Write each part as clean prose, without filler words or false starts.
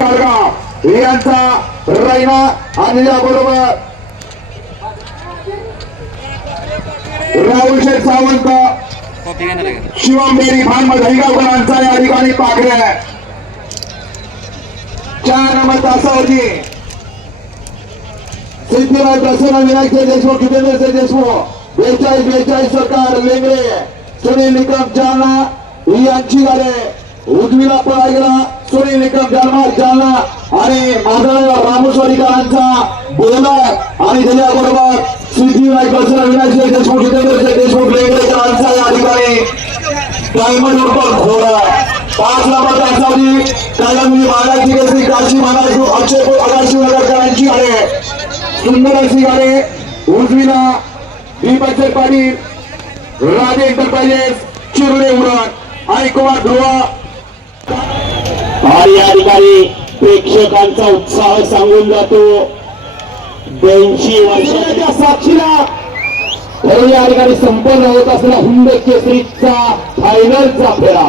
यांचा रैना आणि याबरोबर राहुल शेठ सावंत शिवम बेरी भानमद हरिगावकरांचा या ठिकाणी पाखरे 4 नंबर तासावरती सिद्धिराज प्रसन्न विनायक देशमुख जितेंद्र देशमुख 42 सरकार लेंगरे सुनील निकम जालना यांची गाडी उजवीला पळा गेला सुनील निकम जालना आणि माधव रामेश्वरीकरांचा बोलर आणि त्याच्याबरोबर सिद्धिविनायक प्रसन्न विनायक देशमुख जितेंद्र देशमुख लेंगरेकरांचा या ठिकाणी डायमंड उपर घोडा 5 नंबर तासावरती कायमची महाराष्ट्र केसरी काशी महाराज अक्षय आकाशनगरकरांची गाडी सुंदर अशी गाडी उजवीला दीपक पाटील राजे एंटरप्राइजेस चिरले उरण आणि कुमार ध्रुव आणि या ठिकाणी प्रेक्षकांचा उत्साह सांगून जातो 82 वर्षाच्या साक्षीला या ठिकाणी संपन्न होत असलेला हिंद केसरीचा फायनलचा फेरा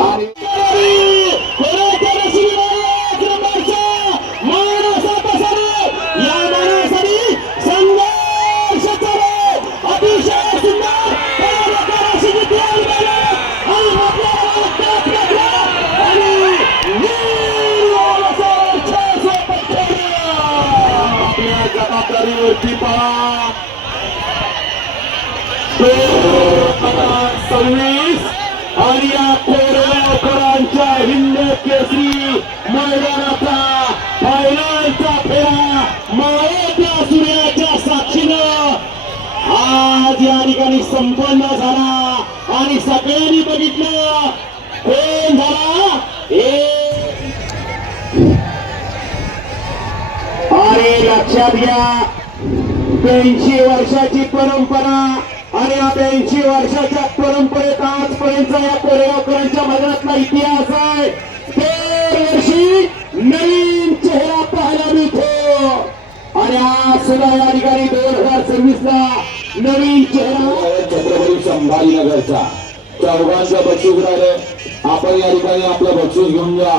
जबाबदारीवरती पहा 26 आणि या कोरेगावकरांच्या हिंद केसरी मैदानाचा फायनलचा फेरा मावळत्या सूर्याच्या साक्षीनं आज या ठिकाणी संपन्न झाला आणि सगळ्यांनी बघितलं कोण झाला अरे लक्षात घ्या 82 वर्षाची परंपरा आणि या 82 वर्षाच्या परंपरेत आजपर्यंत या कोरेगावकरांच्या मैदानातला इतिहास आहे दरवर्षी नवीन चेहरा पाहायला मिळतो आणि आज सुद्धा या ठिकाणी 2026 ला नवीन चेहरा छत्रपती संभाजीनगरचा चौघांचं बक्षीस राहिले आपण या ठिकाणी आपलं बक्षीस घेऊन जा.